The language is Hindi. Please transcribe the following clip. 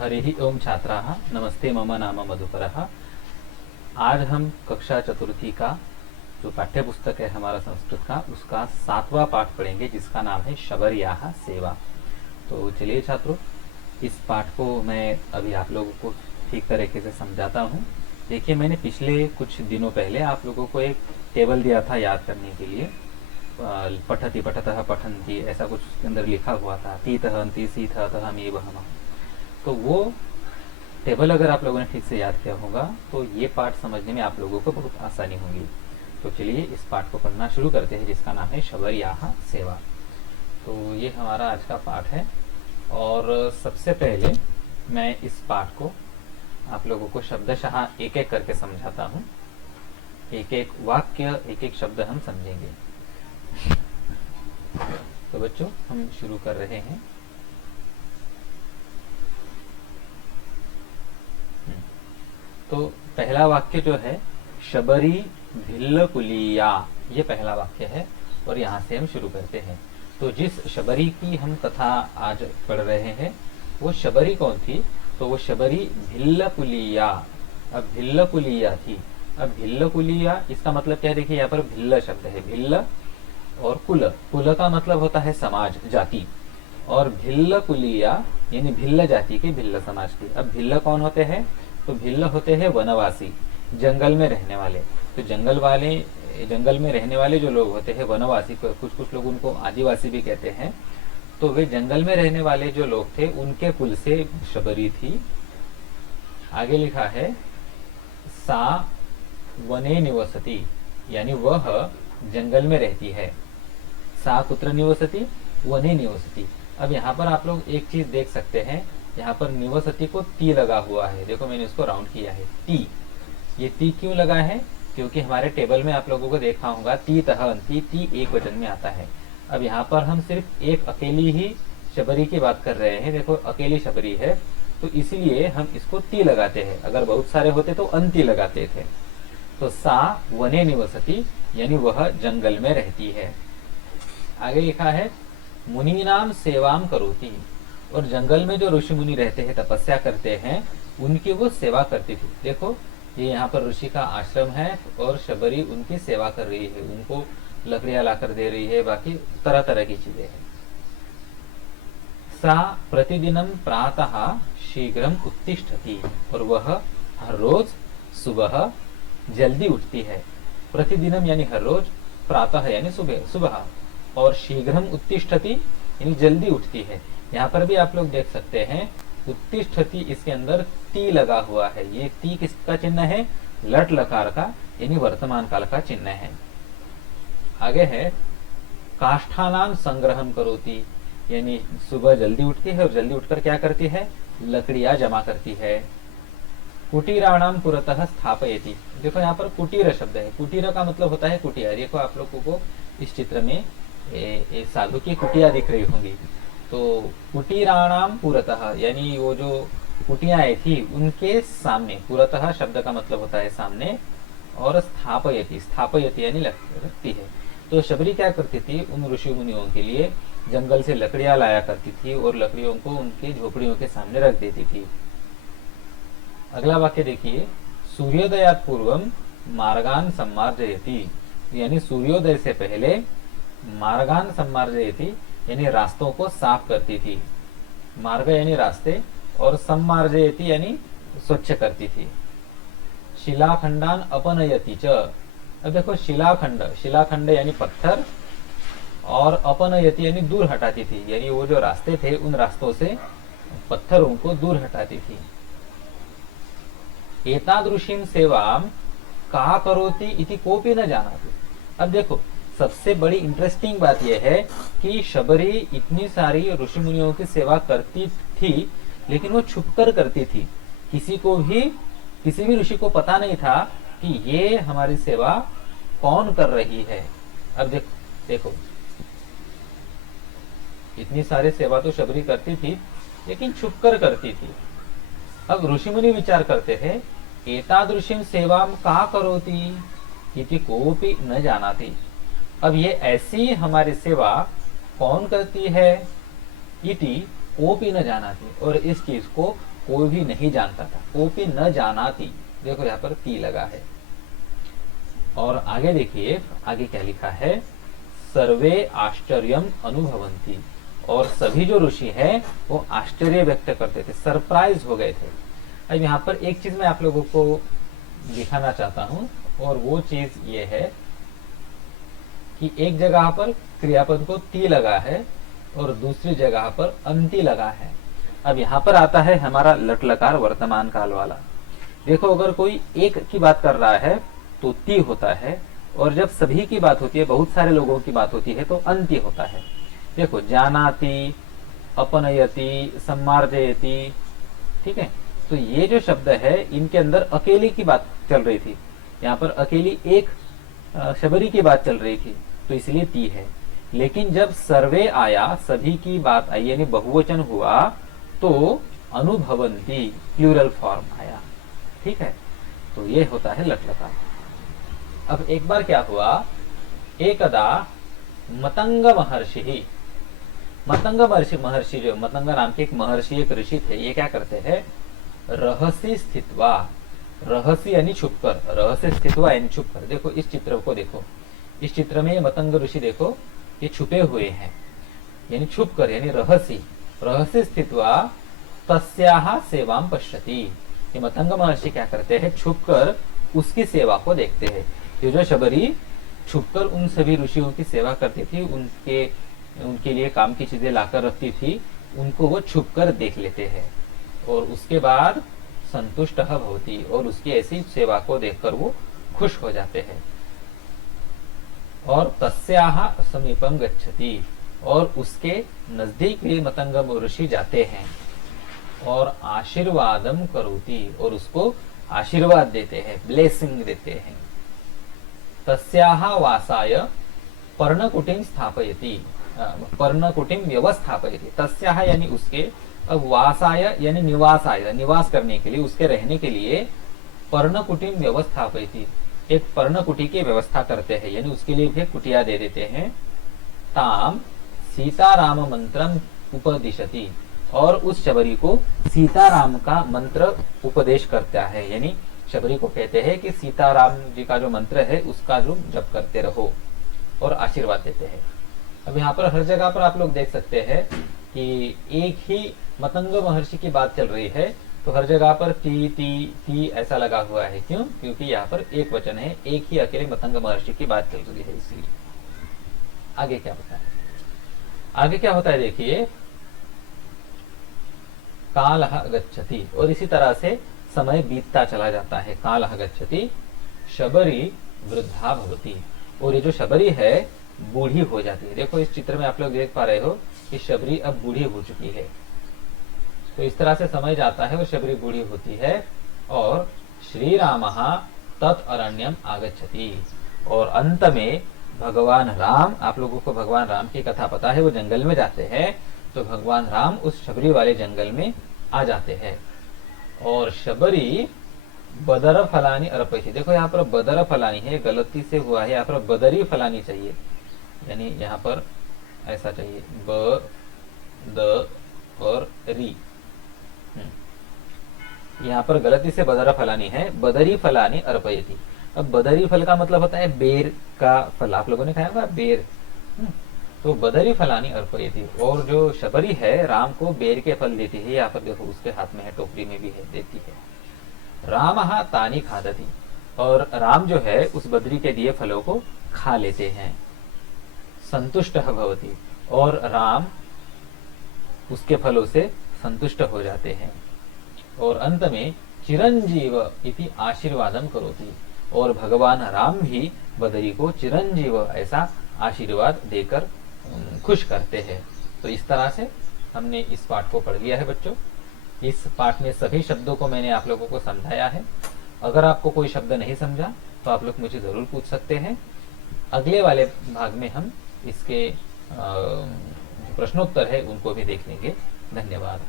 हरि ओम छात्राः, नमस्ते, मम नाम मधुकरः। आज हम कक्षा चतुर्थी का जो पाठ्य पुस्तक है हमारा संस्कृत का, उसका 7वां पाठ पढ़ेंगे, जिसका नाम है शबर्याः सेवा। तो चलिए छात्रों, इस पाठ को मैं अभी आप लोगों को ठीक तरीके से समझाता हूँ। देखिए, मैंने पिछले कुछ दिनों पहले आप लोगों को एक टेबल दिया था याद करने के लिए। पठति पठतः पठन्ति, ऐसा कुछ उसके अंदर लिखा हुआ था, तीतः अन्ति सीथः अतः मे वहमः। तो वो टेबल अगर आप लोगों ने ठीक से याद किया होगा तो ये पाठ समझने में आप लोगों को बहुत आसानी होगी। तो चलिए इस पाठ को पढ़ना शुरू करते हैं, जिसका नाम है शबर्याः सेवा। तो ये हमारा आज का पाठ है, और सबसे पहले मैं इस पाठ को आप लोगों को शब्दशः एक एक करके समझाता हूँ। एक एक वाक्य, एक एक शब्द हम समझेंगे। तो बच्चों, हम शुरू कर रहे हैं। तो पहला वाक्य जो है, शबरी भिल्ल कुलिया, ये पहला वाक्य है, और यहाँ से हम शुरू करते हैं। तो जिस शबरी की हम कथा आज पढ़ रहे हैं, वो शबरी कौन थी? तो वो शबरी भिल्ल कुलिया। अब भिल्ल कुलिया थी। अब भिल्ल कुलिया, इसका मतलब क्या है? देखिए, यहाँ पर भिल्ल शब्द है, भिल्ल और कुल। कुल का मतलब होता है समाज, जाति, और भिल्ल कुलिया यानी भिल्ल जाति के, भिल्ल समाज के। अब भिल्ल कौन होते हैं? तो भिल्ल होते हैं वनवासी, जंगल में रहने वाले। तो जंगल में रहने वाले जो लोग होते हैं वनवासी, कुछ लोग उनको आदिवासी भी कहते हैं। तो वे जंगल में रहने वाले जो लोग थे, उनके कुल से शबरी थी। आगे लिखा है, सा वने निवसति, यानी वह जंगल में रहती है। सा कुत्र निवसति? वने निवसति। अब यहाँ पर आप लोग एक चीज देख सकते हैं, यहाँ पर निवसति को ती लगा हुआ है। देखो, मैंने इसको राउंड किया है, ती। ये ती क्यों लगा है? क्योंकि हमारे टेबल में आप लोगों को देखा होगा, तीतः अन्ति, ती एक वचन में आता है। अब यहाँ पर हम सिर्फ एक अकेली ही शबरी की बात कर रहे हैं। देखो, अकेली शबरी है, तो इसलिए हम इसको ती लगाते हैं। अगर बहुत सारे होते तो अंति लगाते थे। तो सा वने निवसति, यानी वह जंगल में रहती है। आगे लिखा है, मुनीनाम सेवाम करोति, और जंगल में जो ऋषि मुनि रहते हैं, तपस्या करते हैं, उनकी वो सेवा करती थी। देखो, ये यहाँ पर ऋषि का आश्रम है, और शबरी उनकी सेवा कर रही है, उनको लकड़ियां लाकर दे रही है, बाकी तरह तरह की चीजें हैं। सा प्रतिदिनम प्रातः शीघ्रम उत्तिष्ठति, और वह हर रोज सुबह जल्दी उठती है। प्रतिदिनम यानी हर रोज, प्रातः यानी सुबह, और शीघ्रम उत्तिष्ठति यानी जल्दी उठती है। यहाँ पर भी आप लोग देख सकते हैं, उत्तिष्ठति, इसके अंदर ती लगा हुआ है। ये ती किसका चिन्ह है? लट लकार का, यानी वर्तमान काल का चिन्ह है। आगे है, काष्ठानाम संग्रहम करोति, यानी सुबह जल्दी उठती है, और जल्दी उठकर क्या करती है? लकड़ियां जमा करती है। कुटीराणाम पुरतः स्थापयति। देखो, यहाँ पर कुटीर शब्द है। कुटीर का मतलब होता है कुटिया। देखो, आप लोगों को इस चित्र में साधु की कुटिया दिख रही होंगी। तो कुटीराणाम पुरतः, यानी वो जो कुटियाएं थी उनके सामने, पुरतः शब्द का मतलब होता है सामने, और स्थापयति, स्थापयति यानी रखती है। तो शबरी क्या करती थी? उन ऋषि मुनियों के लिए जंगल से लकड़ियां लाया करती थी, और लकड़ियों को उनके झोपड़ियों के सामने रख देती थी। अगला वाक्य देखिए, सूर्योदयात् पूर्वम मार्गान सम्मार्जयति, यानी सूर्योदय से पहले मार्गान सम्मार्जयति, यानी रास्तों को साफ करती थी। मार्ग यानी रास्ते, और सम्मार्जयति यानी स्वच्छ करती थी। शिलाखंडान अपनयति च। अब देखो, शिलाखंड यानी पत्थर, और अपनयति यानी दूर हटाती थी, यानी वो जो रास्ते थे उन रास्तों से पत्थरों को दूर हटाती थी। एतादृशीं सेवाम का करोति इति कोपि न जानाति। अब देखो, सबसे बड़ी इंटरेस्टिंग बात यह है कि शबरी इतनी सारी ऋषि मुनियों की सेवा करती थी, लेकिन वो छुपकर करती थी। किसी भी ऋषि को पता नहीं था कि ये हमारी सेवा कौन कर रही है। अब देखो, इतनी सारी सेवा तो शबरी करती थी, लेकिन छुपकर करती थी। अब ऋषि मुनि विचार करते हैं, एतादृशीं सेवाम का करोति इति कोपि न जानाति। अब ये ऐसी हमारी सेवा कौन करती है? इति कोपी न जानाति, और इस चीज को कोई भी नहीं जानता था। कोपी न जानाति, देखो यहाँ पर ती लगा है। और आगे देखिए, आगे क्या लिखा है, सर्वे आश्चर्यम अनुभवंती, और सभी जो ऋषि हैं वो आश्चर्य व्यक्त करते थे, सरप्राइज हो गए थे। अब यहाँ पर एक चीज मैं आप लोगों को दिखाना चाहता हूँ, और वो चीज ये है कि एक जगह पर क्रियापद को ती लगा है और दूसरी जगह पर अंति लगा है। अब यहाँ पर आता है हमारा लट लकार वर्तमान काल वाला। देखो, अगर कोई एक की बात कर रहा है तो ती होता है, और जब सभी की बात होती है, बहुत सारे लोगों की बात होती है, तो अंति होता है। देखो, जानाति, अपनयति, सम्मार्जयति, ठीक है। तो ये जो शब्द है, इनके अंदर अकेली की बात चल रही थी, यहाँ पर अकेली एक शबरी की बात चल रही थी, तो इसलिए ती है। लेकिन जब सर्वे आया, सभी की बात आई, यानी बहुवचन हुआ, तो अनुभवंती प्लूरल फॉर्म आया, ठीक है। तो ये होता है लट लकार। अब एक बार क्या हुआ, एकदा मतंग महर्षि, मतंग महर्षि जो मतंग नाम के एक महर्षि, एक ऋषि थे, ये क्या करते हैं, रहस्य स्थित्वा, रहस्य यानी छुपकर, रहस्य स्थित्वा यानी छुपकर। देखो इस चित्र को देखो, इस चित्र में मतंग ऋषि देखो, ये छुपे हुए हैं, यानी छुपकर, यानी रहस्य, रहस्य स्थित्वा तस्याहा सेवाम पश्यति। ये मतंग महर्षि क्या करते हैं, छुपकर उसकी सेवा को देखते हैं। ये जो शबरी छुपकर उन सभी ऋषियों की सेवा करती थी, उनके लिए काम की चीजें लाकर रखती थी, उनको वो छुपकर देख लेते हैं, और उसके बाद संतुष्ट भवति, और उसकी ऐसी सेवा को देखकर वो खुश हो जाते हैं। और तस्याहा समीपम गच्छति, और उसके नजदीक भी मतंग ऋषि जाते हैं, और आशीर्वादम करोति, और उसको आशीर्वाद देते हैं, ब्लेसिंग देते हैं। तस्याहा वासाय पर्णकुटिम स्थापयति, पर्णकुटिम व्यवस्थापयति। तस्याहा यानी उसके, अब वासाय यानी निवासाय, निवास करने के लिए, उसके रहने के लिए पर्णकुटिम व्यवस्थापयति, एक पर्णकुटी की व्यवस्था करते हैं, यानी उसके लिए भी कुटिया दे देते हैं। ताम सीताराम मंत्रम उपदिशति, और उस शबरी को सीताराम का मंत्र उपदेश करता है, यानी शबरी को कहते हैं कि सीताराम जी का जो मंत्र है उसका जो जप करते रहो, और आशीर्वाद देते हैं। अब यहाँ पर हर जगह पर आप लोग देख सकते हैं कि एक ही मतंग महर्षि की बात चल रही है, तो हर जगह पर ती ती ती ऐसा लगा हुआ है। क्यों? क्योंकि यहाँ पर एक वचन है, एक ही अकेले मतंग महर्षि की बात चल रही है, इसलिए। आगे क्या होता है, आगे क्या होता है देखिए, कालः गच्छति, और इसी तरह से समय बीतता चला जाता है। कालः गच्छति, शबरी वृद्धा भवति, और ये जो शबरी है बूढ़ी हो जाती है। देखो इस चित्र में आप लोग देख पा रहे हो कि शबरी अब बूढ़ी हो चुकी है। तो इस तरह से समय जाता है और शबरी बूढ़ी होती है, और श्री रामः तत् अरण्यम आगच्छति, और अंत में भगवान राम, आप लोगों को भगवान राम की कथा पता है, वो जंगल में जाते हैं, तो भगवान राम उस शबरी वाले जंगल में आ जाते हैं। और शबरी बदर फलानी अर्पयति, देखो यहाँ पर बदर फलानी है, गलती से हुआ है, यहाँ पर बदरी फलानी चाहिए, यानी यहाँ पर ऐसा चाहिए, ब द और री, यहाँ पर गलती से बदर फलानी है, बदरी फलानी अर्पयति। अब बदरी फल का मतलब होता है बेर का फल, आप लोगों ने खाया होगा बेर, तो बदरी फलानी अर्पयति, और जो शबरी है राम को बेर के फल देती है। यहाँ पर देखो उसके हाथ में है, टोकरी में भी है, देती है। रामः तानि खादति, और राम जो है उस बदरी के दिए फलों को खा लेते हैं। संतुष्टः भवति, और राम उसके फलों से संतुष्ट हो जाते हैं। और अंत में चिरंजीव इति आशीर्वादम करोति, और भगवान राम भी बदरी को चिरंजीव ऐसा आशीर्वाद देकर खुश करते हैं। तो इस तरह से हमने इस पाठ को पढ़ लिया है बच्चों। इस पाठ में सभी शब्दों को मैंने आप लोगों को समझाया है। अगर आपको कोई शब्द नहीं समझा तो आप लोग मुझे जरूर पूछ सकते हैं। अगले वाले भाग में हम इसके प्रश्नोत्तर है उनको भी देख लेंगे। धन्यवाद।